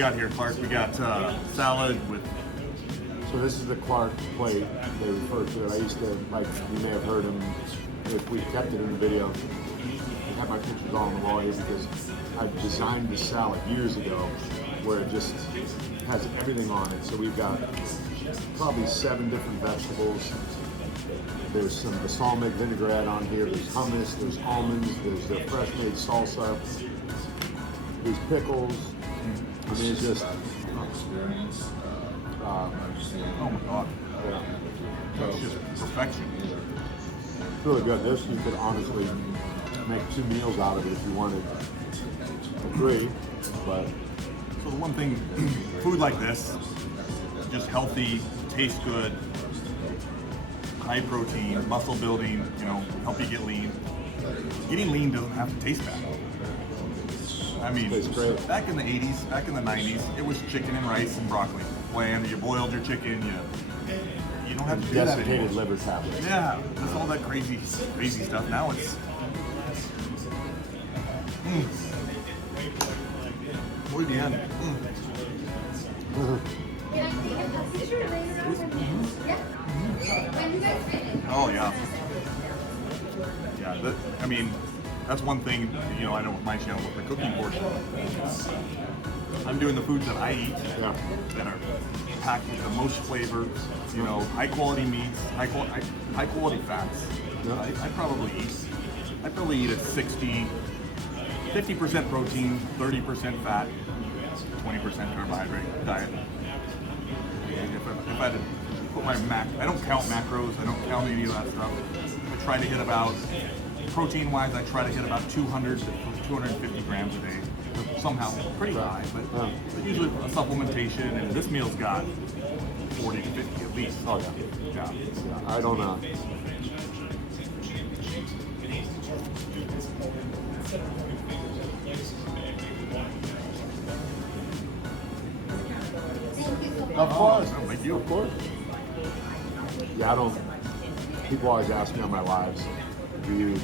got here, Clark? We got salad with. So this is the Clark plate, they refer to it. I used to, like, you may have heard him, if we kept it in the video, I have my pictures all on the wall here because I designed this salad years ago where it just has everything on it. So we've got probably 7 different vegetables. There's some balsamic vinaigrette on here, there's hummus, there's almonds, there's the fresh made salsa, there's pickles. I mean, it's just, oh my god. yeah. That's just perfection. It's really good. This, you could honestly make 2 meals out of it if you wanted. 3, but So the one thing, food like this, just healthy, tastes good, high protein, muscle building, you know, help you get lean. Getting lean doesn't have to taste bad. I mean, Tastes great. back in the 80s, back in the 90s, it was chicken and rice and broccoli. Bland, you boiled your chicken, you don't have to do that desiccated anymore. liver tablets. Yeah, there's all that crazy stuff. Now it's muy bien. Can I take a picture later on? Yeah. When you guys finish. Oh yeah. Yeah, I mean, that's one thing, you know, I know with my channel with the cooking portion. I'm doing the foods that I eat Yeah. that are packed with the most flavor, you know, high quality meats, high quality fats. Yeah. I probably eat a 50% protein, 30% fat, 20% carbohydrate diet. If I had to put my I don't count macros, I don't count any of that stuff. I try to hit about, protein-wise, I try to hit about 200 to 250 grams a day. Somehow, pretty high, but usually a supplementation, and this meal's got 40 to 50 at least. Oh, yeah. Yeah. Yeah, I don't know. Of course. Oh, thank you. Of course. Yeah, I don't. People always ask me on my lives, do you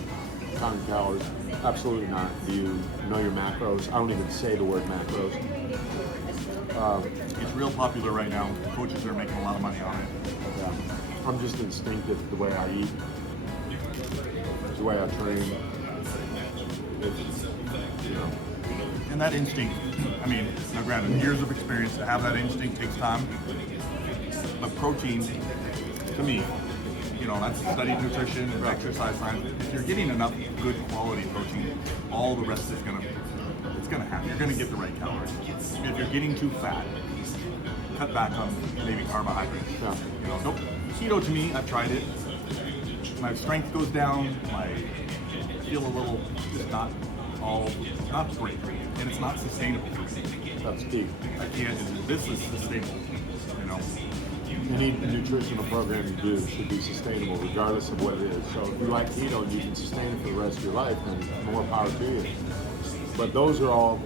count your calories? Absolutely not. Do you know your macros? I don't even say the word macros. It's real popular right now. Coaches are making a lot of money on it. Yeah. I'm just instinctive the way I eat, the way I train. It's, you know. And that instinct, I mean, now granted, years of experience to have that instinct takes time. But protein, to me, you know, I've studied nutrition, exercise science. If you're getting enough good quality protein, all the rest is it's gonna happen. You're gonna get the right calories. If you're getting too fat, cut back on maybe carbohydrates. Yeah. You know, keto to me, I've tried it. My strength goes down. I feel a little just not great, and it's not sustainable for me. That's key. I can't. This is sustainable. You know. Any nutritional program you do should be sustainable regardless of what it is. So if you like keto and you can sustain it for the rest of your life, then more power to you. But those are all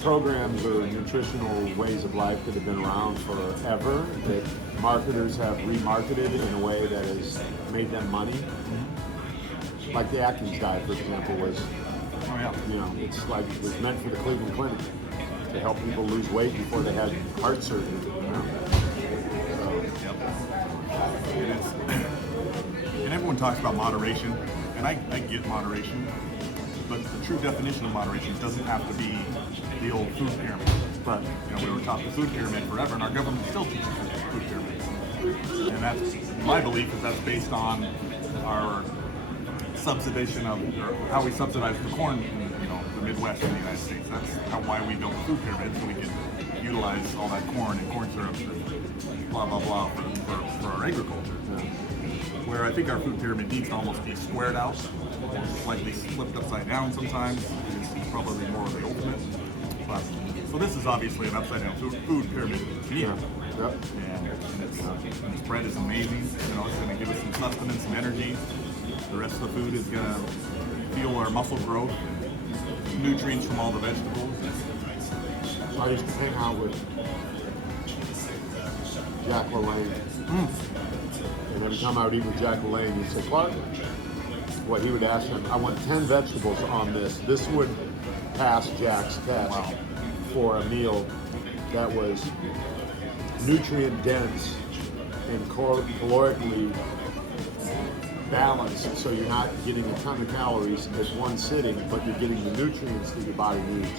programs or nutritional ways of life that have been around forever, that marketers have remarketed in a way that has made them money. Like the Atkins diet, for example, was, Oh yeah. you know, it's like it was meant for the Cleveland Clinic to help people lose weight before they had heart surgery. You know? So, Yep. It is. And everyone talks about moderation, and I get moderation, but the true definition of moderation doesn't have to be the old food pyramid. but You know, we were taught the food pyramid forever, and our government still teaches the food pyramid. And that's my belief is that's based on our subsidization of, or how we subsidize the corn in, you know, the Midwest in the United States. That's why we built the food pyramid, so we could utilize all that corn and corn syrup and blah blah blah for our agriculture. Where I think our food pyramid needs to almost be squared out, or slightly flipped upside down sometimes. It's probably more of the ultimate. But so this is obviously an upside down food pyramid meal. yep. And this bread is amazing. You know, it's going to give us some sustenance, some energy. The rest of the food is going to fuel our muscle growth, nutrients from all the vegetables. So I used to hang out with Jack LaLanne. And every time I would eat with Jack LaLanne, he'd say, Clark, what he would ask him, I want 10 vegetables on this. This would passed Jack's test Wow. for a meal that was nutrient dense and calorically balanced, so you're not getting a ton of calories at one sitting, but you're getting the nutrients that your body needs.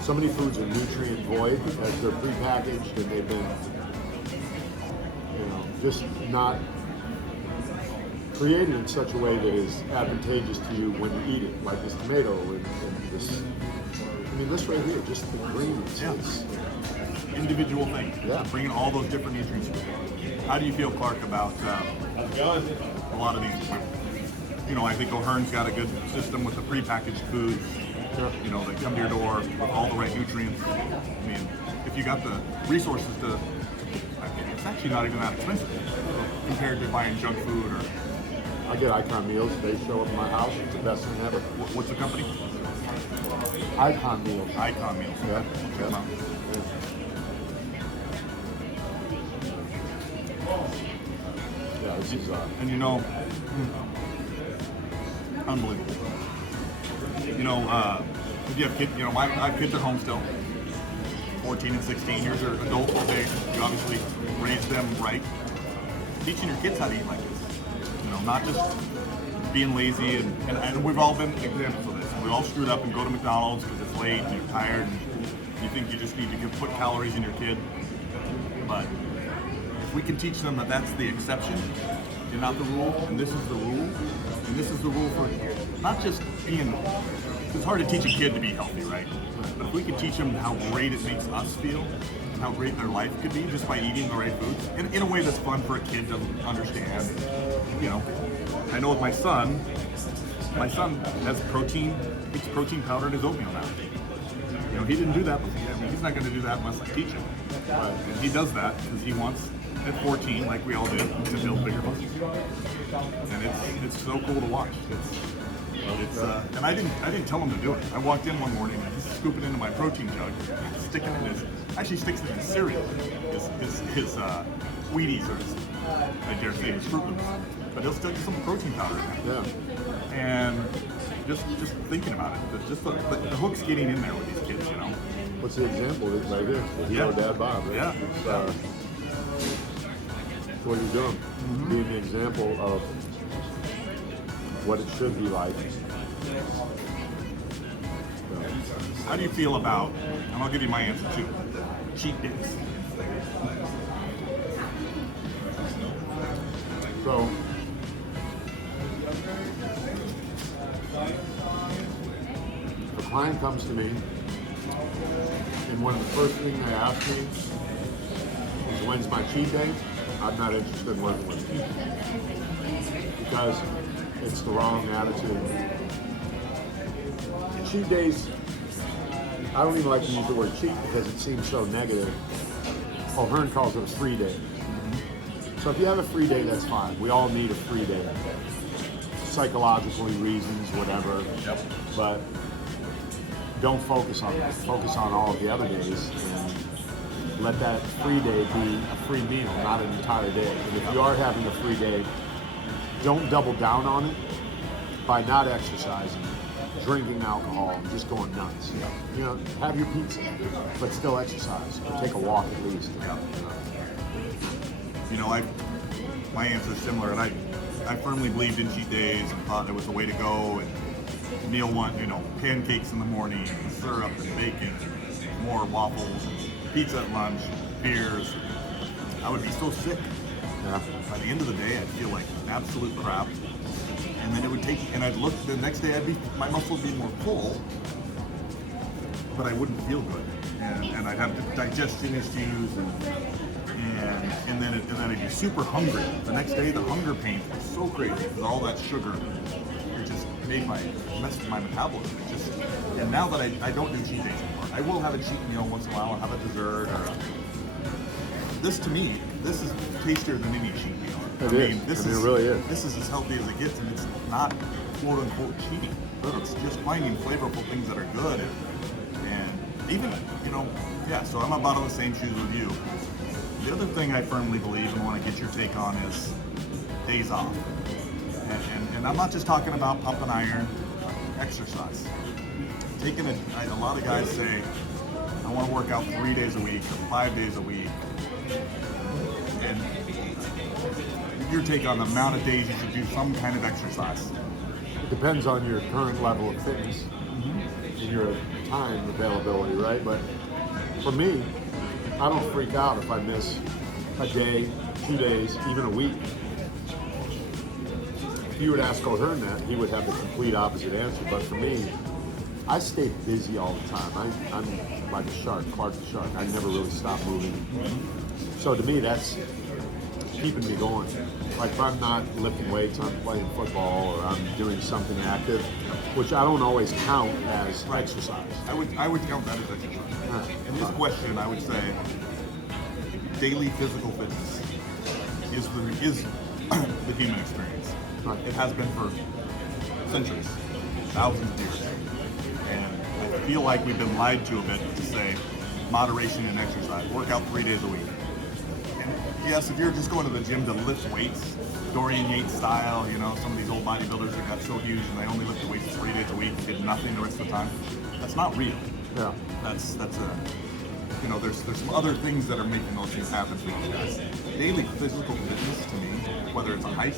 So many foods are nutrient void as they're prepackaged and they've been, just not created in such a way that is advantageous to you when you eat it, like this tomato and this. I mean, this right here, just the greens. Yeah. Is, Individual things. Yeah. Bringing all those different nutrients. How do you feel, Clark, about a lot of these? I think O'Hearn's got a good system with the prepackaged foods. yeah. They come to your door with all the right nutrients. I mean, if you got the resources to, it's actually not even that expensive compared to buying junk food or. I get Icon meals. They show up at my house. It's the best thing ever. What's the company? Icon meals. Icon Meals. Yeah. Check them out. Yeah, this is And unbelievable. If you have kids, I have kids at home still, 14 and 16 years, are adults all day. You obviously raise them right. Teaching your kids how to eat like this. Not just being lazy, and we've all been examples of this. We all screwed up and go to McDonald's because it's late and you're tired and you think you just need to put calories in your kid. But if we can teach them that that's the exception and not the rule, and this is the rule, and this is the rule for not just being, it's hard to teach a kid to be healthy, right? But if we can teach them how great it makes us feel, and how great their life could be just by eating the right foods, in a way that's fun for a kid to understand. I know with my son has protein, eats protein powder in his oatmeal now. He didn't do that before. I mean, he's not going to do that unless I teach him. And he does that because he wants, at 14, like we all did, to build bigger muscles. And it's so cool to watch. And I didn't tell him to do it. I walked in one morning and he's scooping into my protein jug, sticking it sticks it in his cereal, his Wheaties, or I dare say his Fruit Loops. But he'll stick some protein powder in there. yeah. And just thinking about it, just the hook's getting in there with these kids, What's the example? It's right here. The Hero Dad Bob. Right? Yeah. It's what you're doing. Being the example of what it should be like. How do you feel about, and I'll give you my answer too, cheat days? So, if a client comes to me, and one of the first things they ask me is, when's my cheat day? I'm not interested in working with them. Because it's the wrong attitude. Cheat days, I don't even like to use the word cheat because it seems so negative. O'Hearn calls it a free day. So if you have a free day, that's fine. We all need a free day. Psychologically, reasons, whatever. Yep. But don't focus on that. Focus on all of the other days and let that free day be a free meal, not an entire day. And if you are having a free day, don't double down on it by not exercising, drinking alcohol, and just going nuts. Have your pizza, but still exercise. Or take a walk at least. My answer is similar, and I firmly believed in cheat days and thought it was the way to go. And meal one, pancakes in the morning, syrup and bacon, more waffles, and pizza at lunch, beers. I would be so sick. Yeah. By the end of the day, I'd feel like absolute crap. And then it would take, and I'd look the next day, my muscles would be more full, but I wouldn't feel good, and I'd have digestion issues, and then I'd be super hungry. The next day, the hunger pains were so crazy because all that sugar, it just messed with my metabolism. And now that I don't do cheat days anymore, I will have a cheat meal once in a while. I'll have a dessert. This to me, this is tastier than any cheat meal. It really is. This is as healthy as it gets, and it's not quote unquote cheating. It's just finding flavorful things that are good, and even So I'm about on the same shoes with you. The other thing I firmly believe and want to get your take on is days off, and I'm not just talking about pump and iron, exercise. taking a lot of guys say, I want to work out 3 days a week or 5 days a week. And your take on the amount of days you should do some kind of exercise. It depends on your current level of fitness and your time availability, right? But for me, I don't freak out if I miss a day, 2 days, even a week. If you would ask O'Hearn that, he would have the complete opposite answer. But for me, I stay busy all the time. I'm like a shark, Clark the shark. I never really stop moving. So to me, that's keeping me going. Like if I'm not lifting weights, I'm playing football or I'm doing something active, which I don't always count as exercise. I would count that as exercise. In this question, I would say daily physical fitness is the human experience. Right. It has been for centuries, thousands of years. And I feel like we've been lied to a bit to say moderation in exercise. Work out 3 days a week. And yes, if you're just going to the gym to lift weights, Dorian Yates style, you know, some of these old bodybuilders that got so huge and they only lift the weights 3 days a week and did nothing the rest of the time. That's not real. Yeah. That's you know, there's some other things that are making those things happen for those guys. Daily physical fitness to me, whether it's a hike,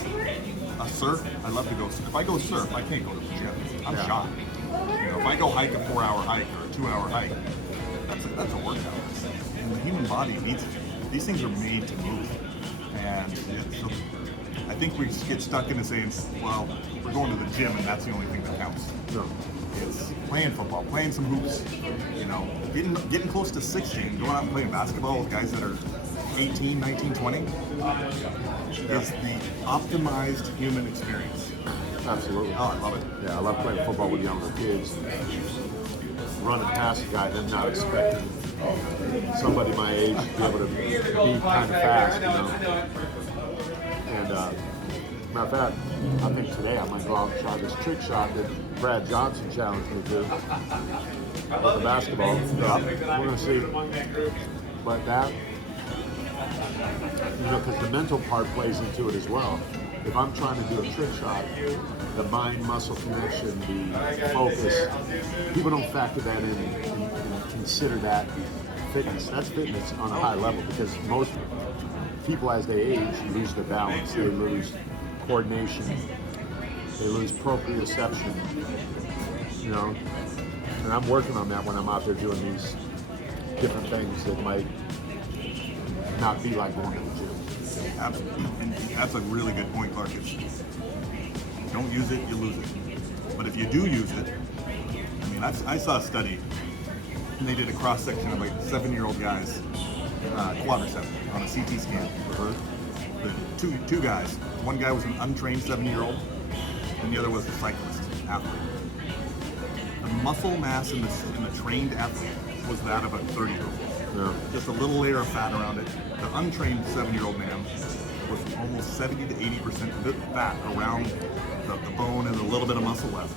a surf, I love to go. If I go surf, I can't go to the gym. I'm shocked. You know, if I go hike a 4-hour hike or a 2-hour hike, that's a workout. And the human body needs it. These things are made to move. And I think we get stuck into saying, well, we're going to the gym and that's the only thing that counts. No. It's playing football, playing some hoops, you know, getting close to 16, going out and playing basketball with guys that are 18, 19, 20 is the optimized human experience. Absolutely. Oh, I love it. Yeah, I love playing football with younger kids. Running past a guy, them not expecting somebody my age to be able to be kind of fast, you know. And matter of fact, I think today I might go out and try this trick shot that Brad Johnson challenged me to with the basketball. We're gonna see. But that, you know, because the mental part plays into it as well. If I'm trying to do a trick shot, the mind-muscle connection, the focus, people don't factor that in and consider that fitness. That's fitness on a high level because most people as they age lose their balance, they lose coordination, they lose proprioception, you know. And I'm working on that when I'm out there doing these different things that might not be like going to the gym. Absolutely. And that's a really good point, Clark. It's, don't use it, you lose it. But if you do use it, I mean, I saw a study, and they did a cross-section of like 7-year-old guys, quadriceps on a CT scan. The two guys. One guy was an untrained 7-year-old, and the other was a cyclist, athlete. The muscle mass in the trained athlete was that of a 30-year-old. Yeah. Just a little layer of fat around it. The untrained 7-year-old man was almost 70 to 80% fat around the bone and a little bit of muscle left.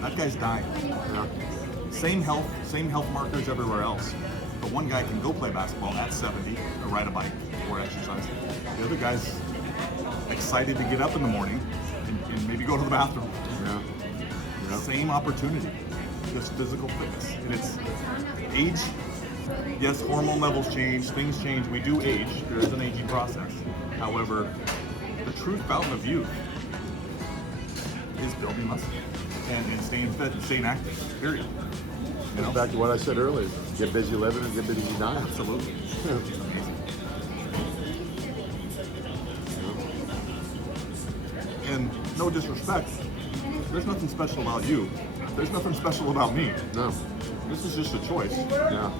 That guy's dying. Yeah. Same health markers everywhere else. But one guy can go play basketball at 70 or ride a bike or exercise. The other guy's excited to get up in the morning and maybe go to the bathroom. Yeah. Yeah. Same opportunity, just physical fitness. And it's age. Yes, hormone levels change, things change. We do age. There is an aging process. However, the true fountain of youth is building muscle and staying fit and staying active. Period. You know? Back to what I said earlier: get busy living and get busy dying. Absolutely. And no disrespect, there's nothing special about you. There's nothing special about me. No. This is just a choice. Yeah.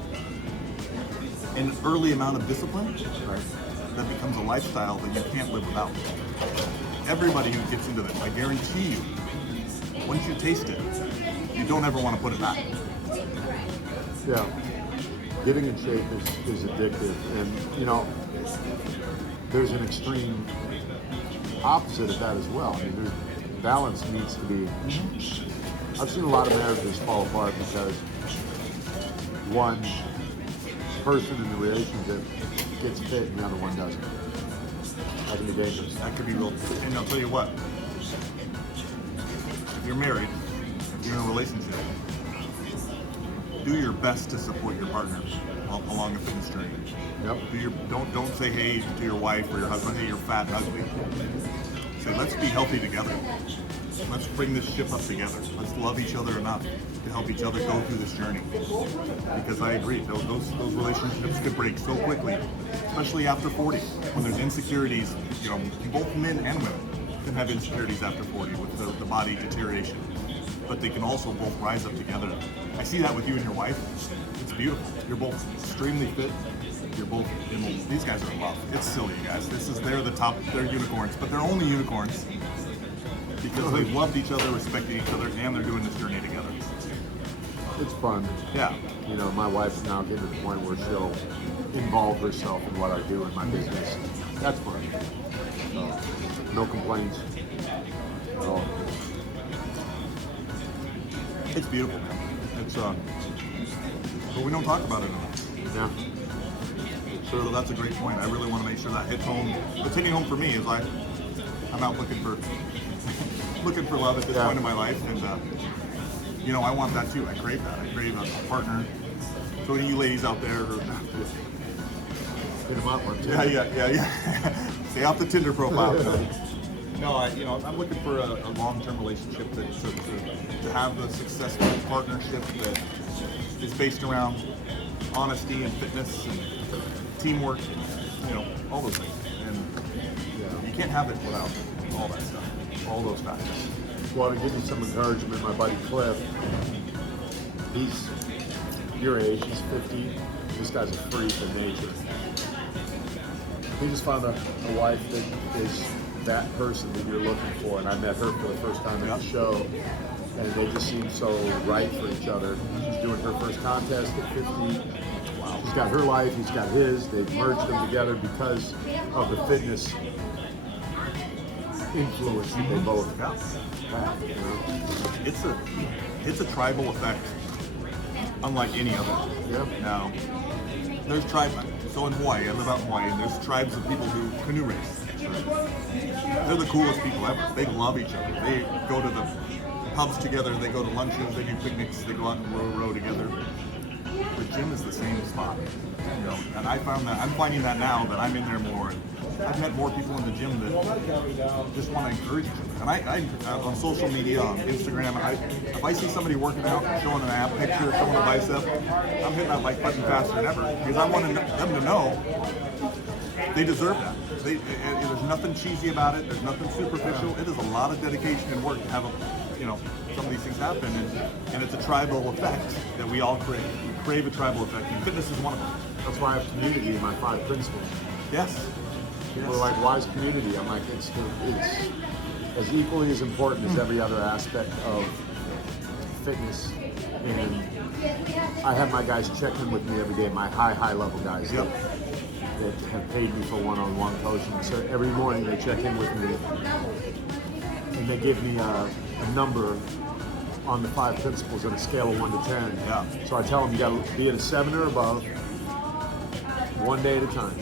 An early amount of discipline Right. that becomes a lifestyle that you can't live without. Everybody who gets into this, I guarantee you, once you taste it, you don't ever want to put it back. Yeah. Getting in shape is addictive, and you know, there's an extreme opposite of that as well. I mean, balance needs to be. I've seen a lot of marriages fall apart because one person in the relationship gets fit and the other one doesn't. That can be dangerous. That could be real. And I'll tell you what, if you're married, if you're in a relationship, do your best to support your partner along the fitness journey. Yep. Don't say hey to your wife or your husband, hey, you're fat and ugly. Say, let's be healthy together. Let's bring this ship up together. Let's love each other enough to help each other go through this journey. Because I agree, those relationships could break so quickly, especially after 40, when there's insecurities. You know, both men and women can have insecurities after 40 with the body deterioration, but they can also both rise up together. I see that with you and your wife. It's beautiful. You're both extremely fit. You're both, these guys are in love. It's silly, you guys. They're unicorns, but they're only unicorns because they've loved each other, respected each other, and they're doing this journey together. It's fun. Yeah. You know, my wife's now getting to the point where she'll involve herself in what I do in my business. That's fun. So, no complaints at all. It's beautiful, man. It's but we don't talk about it enough. Yeah. So that's a great point. I really want to make sure that hits home. What's hitting home for me is I'm out looking for looking for love at this point in my life, and you know, I want that too. I crave that. I crave a partner. So any of you ladies out there, Hit them up on Tinder. yeah. Stay off the Tinder profile. No, I'm looking for a long-term relationship to have the successful partnership that is based around honesty and fitness and teamwork, you know, all those things. And you can't have it without all that stuff, all those factors. Well, to give you some encouragement, my buddy Cliff, he's your age, he's 50. This guy's a freak of nature. He just found a wife that is that person that you're looking for, and I met her for the first time at the show, and they just seem so right for each other. She's doing her first contest at 50. Wow. She's got her life, he's got his. They've merged them together because of the fitness influence that they both have. You know? It's a tribal effect, unlike any other. Yeah. Now, there's tribes. So in Hawaii, I live out in Hawaii, and there's tribes of people who canoe race. They're the coolest people ever. They love each other. They go to the pubs together. They go to lunches. They do picnics. They go out and row together. The gym is the same spot, you know. And I'm finding that now that I'm in there more. I've met more people in the gym that just want to encourage each other. And I on social media, on Instagram, if I see somebody working out, showing an ab picture, showing a bicep, I'm hitting that like button faster than ever because I want them to know they deserve that. There's nothing cheesy about it. There's nothing superficial. It is a lot of dedication and work to have some of these things happen, and it's a tribal effect that we all crave. We crave a tribal effect, and fitness is one of them. That's why I have community in my 5 principles. Yes. People are like, why is community? I'm like, it's as equally as important as every other aspect of fitness. And I have my guys check in with me every day, my high level guys that have paid me for one-on-one coaching. So every morning they check in with me and they give me a number on the 5 principles on a scale of 1 to 10. Yeah. So I tell them you got to be at a 7 or above, one day at a time.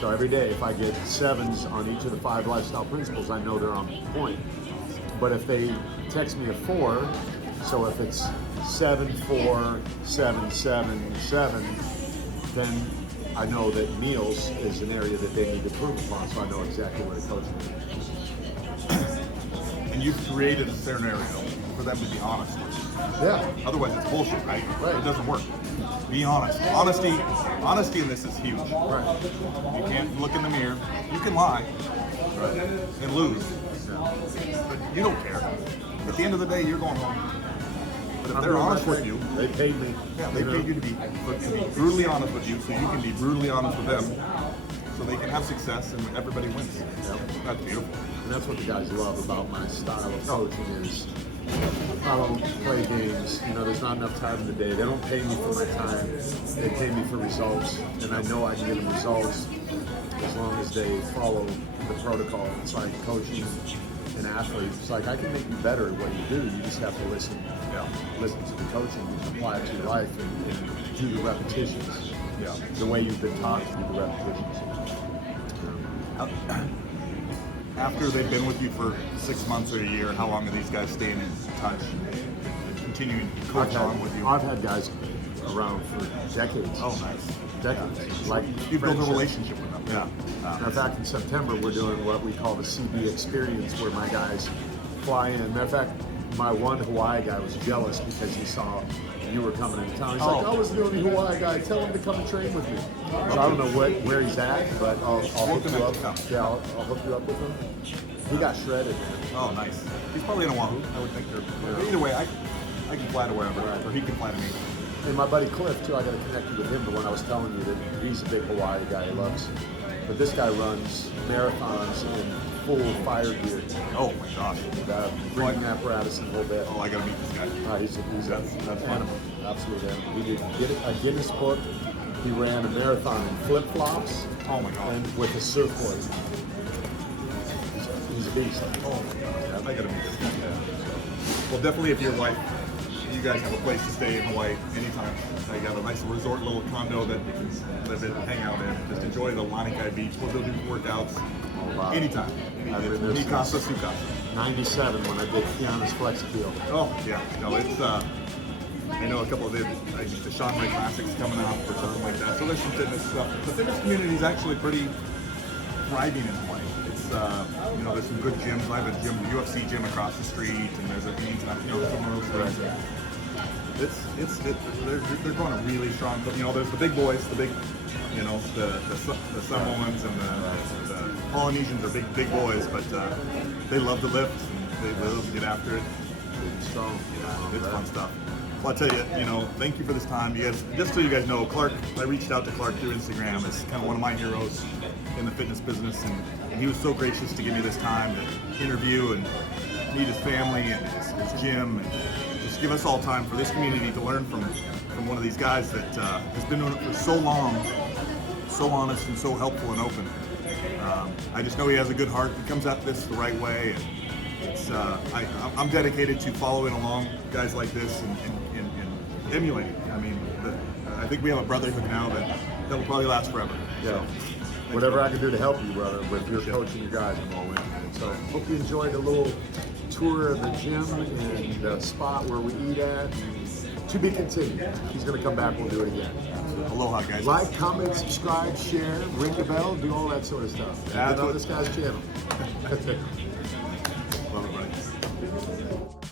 So every day, if I get 7s on each of the 5 lifestyle principles, I know they're on point. But if they text me a 4, so if it's 7, 4, 7, 7, 7, then I know that meals is an area that they need to improve upon, so I know exactly where to coach them. And you've created a scenario for them to be honest with you. Yeah. Otherwise, it's bullshit, right? Right. It doesn't work. Be honest. Honesty in this is huge. Right. You can't look in the mirror. You can lie and lose, but you don't care. At the end of the day, you're going home. But if they're honest with you, they paid me. yeah, they paid you to be brutally honest with you, so you can be brutally honest with them, so they can have success and everybody wins. Yep. That's beautiful. And that's what the guys love about my style of coaching is I don't play games. You know, there's not enough time in the day. They don't pay me for my time. They pay me for results. And I know I can give them results as long as they follow the protocol. It's like coaching an athlete. It's like I can make you better at what you do. You just have to listen. Yeah. Listen to the coaching, apply it to your life, and do the repetitions. Yeah. The way you've been taught to do the repetitions. After they've been with you for 6 months or a year, how long are these guys staying in touch, continuing to coach on with you? I've had guys around for decades. Oh, nice. Decades. Like You build a friendship. relationship with them. Yeah. Matter of fact, in September, we're doing what we call the CB experience, where my guys fly in. Matter of fact, my one Hawaii guy was jealous because he saw you were coming into town. He's like, I was the only Hawaii guy. Tell him to come and train with me. So I don't know where he's at, but I'll hook you up. Yeah, I'll hook you up with him. He got shredded, man. Oh, nice. He's probably in Oahu. I would think. Either way, I can fly to wherever, or he can fly to me. And my buddy Cliff, too, I got to connect you with him, the one I was telling you that he's a big Hawaii guy he loves. But this guy runs marathons in full fire gear. Oh my gosh. Breathing apparatus and a little bit. Oh, I gotta meet this guy. He's That's an fun. animal. Absolute animal. He did a Guinness book. He ran a marathon in flip-flops. Oh my god. And with a surfboard. He's a beast. Oh my god. I gotta meet this guy. Well, definitely if your wife, you guys have a place to stay in Hawaii anytime. You got a nice resort little condo that you can live in, hang out in. Just enjoy the Lanikai Beach. We'll go do workouts anytime. I've been there Ni since casa, su casa. 97 when I did Kiana's Flex Appeal. Oh yeah, no, it's I know a couple of the Sean Ray Classics coming out or something like that. So there's some fitness stuff. The fitness community is actually pretty thriving in Hawaii. It's there's some good gyms. I have a gym, UFC gym across the street, and there's a some of those things. They're going a really strong. There's the big boys, the big, the Samoans and the Polynesians are big boys, but they love to lift and they love to get after it. Strong. It's fun stuff. Well, I tell you, thank you for this time. You guys, just so you guys know, Clark, I reached out to Clark through Instagram. Is kind of one of my heroes in the fitness business, and he was so gracious to give me this time to interview and meet his family and his gym, and just give us all time for this community to learn from one of these guys that has been doing it for so long, so honest and so helpful and open. I just know he has a good heart. He comes at this the right way, and it's I'm dedicated to following along guys like this and emulating. I mean, I think we have a brotherhood now that will probably last forever. Yeah. So, Whatever I can do to help you, brother, with your coaching you guys, I'm all in. So hope you enjoyed the little tour of the gym and the spot where we eat at. And to be continued. He's going to come back. We'll do it again. Aloha, guys. Like, comment, subscribe, share, ring the bell, do all that sort of stuff. Yeah, Add on this guy's channel. Love it, buddy.